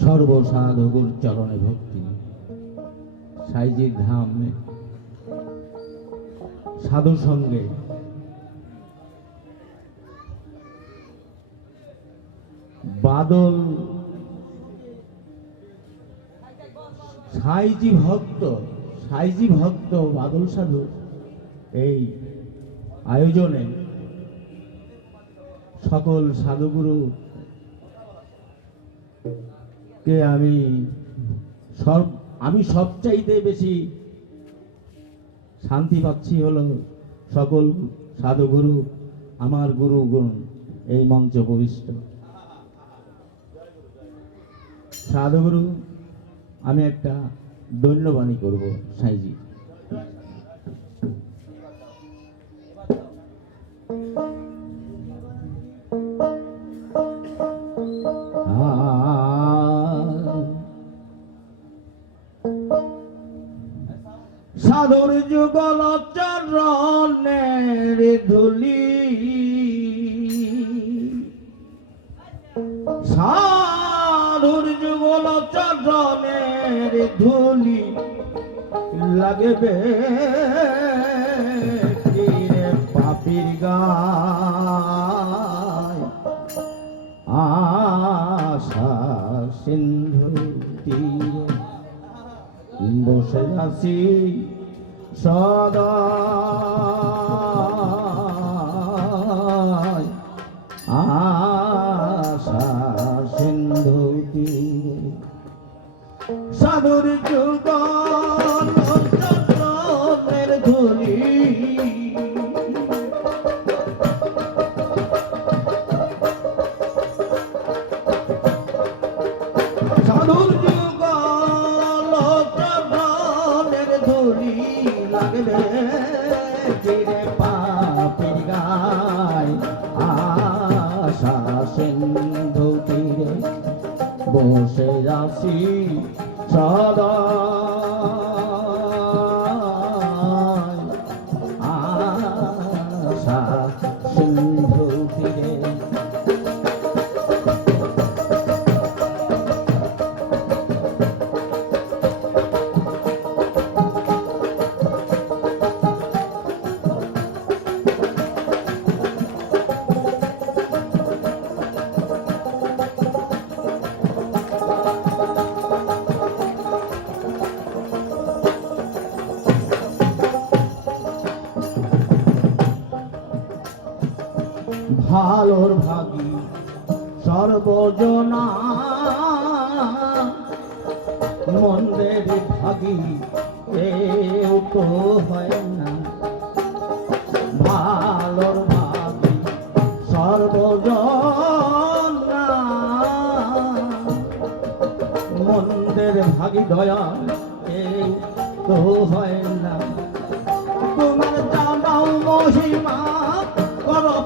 সর্বসাধকুর চরণে ভক্তি। সাইজির ধাম সাধু সঙ্গে বাদল সাইজি ভক্ত সাইজি ভক্ত বাদল সাধু এই আয়োজনে সকল সাধুগুরু কে আমি সব, আমি সবচাইতে বেশি শান্তি পাচ্ছি হলো সকল সাধুগুরু, আমার গুরুগুণ এই মঞ্চ উপবিষ্ট সাধুগুরু, আমি একটা দৈন্যবাণী করব, সাইজি। সাধুর যুগল চরণের ধুলি। সাধুর যুগল চরণের ধুলি লাগবে। গায়। আশা সিন্ধু তীরে বসে আছি সদা। আশা সিন্ধু তীরে সাধুর যুগল লাগবে চিরে পাপির গায়। আশা সিন্ধু তীরে বসে আসি সদা সর্বজনা মন্দের ভাগী কেউ তো হয় না। ভালোর ভাগী সর্বজনা মন্দের ভাগী দয়া কেউ তো হয় না। তোমার জানাও মহিমা, করো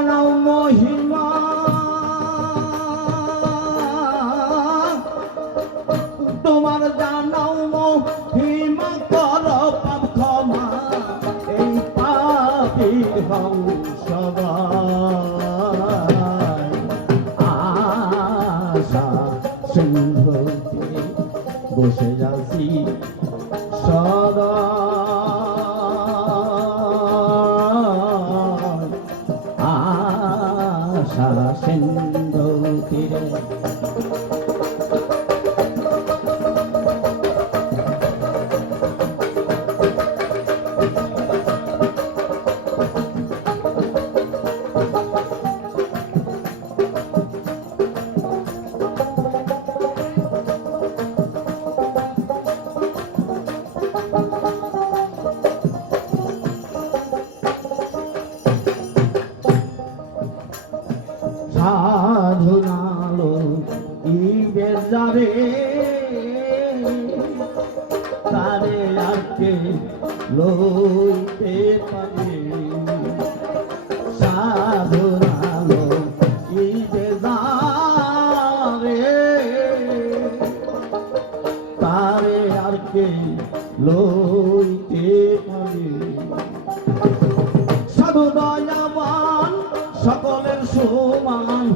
জানাও মহিমা তোমার জানাও মহিমা করো পাপ ক্ষমা। এই সবাই আশা সিন্ধুতে বসে যাচ্ছি তীরে তারে তারে আগে লইতে পারে। সাধুরালো ইদে দারে তারে আর কে লইতে পারে। সাধু দয়াবান, সকলের সমান।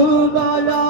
Hubala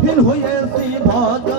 গাফিল হয়েছি ভজ